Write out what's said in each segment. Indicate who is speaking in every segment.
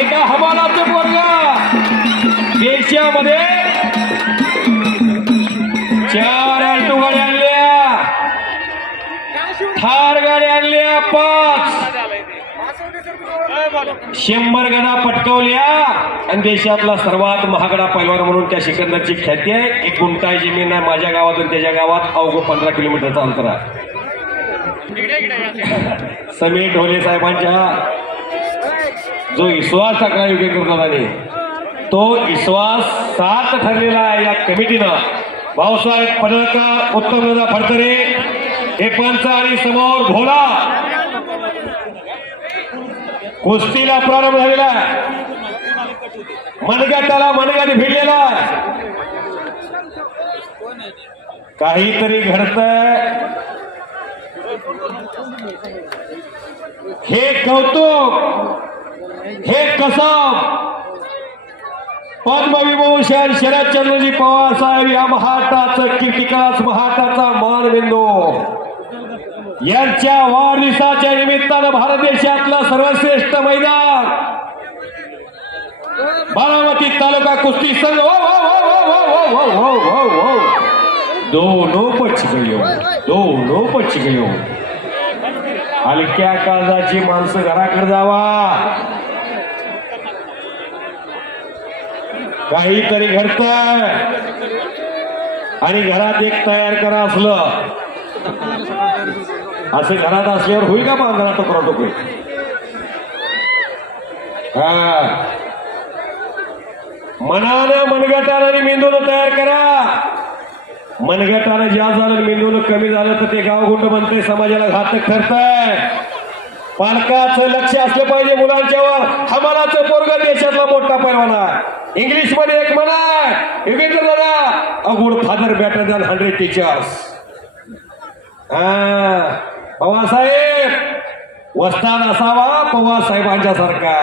Speaker 1: एका हवालाचं पोरगा. देशामध्ये चार अल्टो गाड्या आणल्या. थार गाड्या आणल्या पाच. शंभर गणा पटकवल्या. आणि देशातला सर्वात महागडा पैलवान म्हणून त्या सिकंदरची ख्याती आहे. एक गुंटा जमीन आहे माझ्या गावातून त्याच्या गावात अवघं पंधरा किलोमीटरचा अंतर आहे. समीर ढोले साहेबांच्या जो विश्वास टाकला योग्य करताना तो विश्वास सात ठरलेला आहे या कमिटीनं. भाऊसाहेब पडळकर उत्तमदादा फडतरे हे पंच आणि समोर भोला कुस्तीला प्रारंभ झालेला आहे. मनगटाला मनगट भिडलेला काहीतरी घडत हे कौतुक. हे कसब पद्मविभूषण शरदचंद्रजी पवार साहेब या महाराष्ट्राचं कीर्तिकास महाराष्ट्राचा मानबिंदू. यांच्या वाढदिवसाच्या निमित्तानं भारत देशातलं सर्वश्रेष्ठ मैदान. बारामती तालुका कुस्ती संघ दोनों पक्ष गयो दोनों पक्ष गयो. हलक्या काळजाची माणसं घराकडे जावा. काहीतरी घडत. आणि घरात एक तयार करा असलं. असं घरात असल्यावर होईल का बांधला घरात टोकरा टोकरी हा. मनानं मनगटानं आणि मेंदूनं तयार करा. मनगटानं ज्या झालं मेंदून कमी झालं तर ते गावगुंड म्हणते समाजाला घातक ठरतंय. पालकाचं लक्ष असलं पाहिजे मुलांच्यावर. हमालाचं पोरग देशातला मोठा परवाना इंग्लिशमध्ये एक म्हणा युगेंद्र दादा a good father better than hundred teachers हा. पवारसाहेब वस्ताद असावा पवार साहेबांच्या सारखा.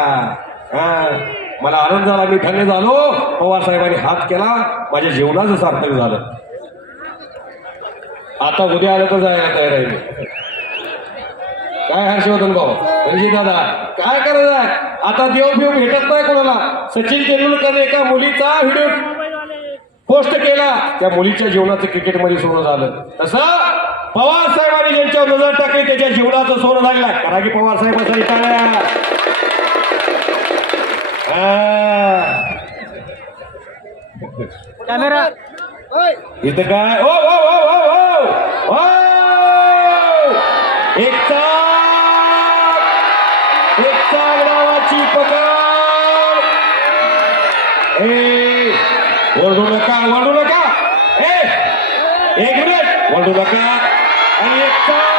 Speaker 1: हा. मला आनंद झाला मी धन्य झालो. पवार साहेबांनी हात केला माझ्या जीवनाचं सार्थक झालं. आता उद्या आलं तर जायला तयार आहे मी. काय हर्षवर्धन भाऊ? रणजित दादा काय करायचं आहे आता देव बिव भेटत नाही कोणाला. सचिन तेंडुलकरने एका मुलीचा व्हिडिओ पोस्ट केला. त्या मुलीच्या जीवनाचं क्रिकेटमध्ये सोनं झालं. तसं पवार साहेबांनी ज्यांच्यावर नजर टाकली त्याच्या जीवनाचं सोनं झालेलं आहे. करा की पवार साहेबांचा हा.
Speaker 2: कॅमेरा.
Speaker 1: इथं काय? ओ ओ ओ. हो! एकता! एकता डावाची पकड! ए ओरडू नका वाढू नका! ए एक मिनिट! वाढू नका! आणि एकता!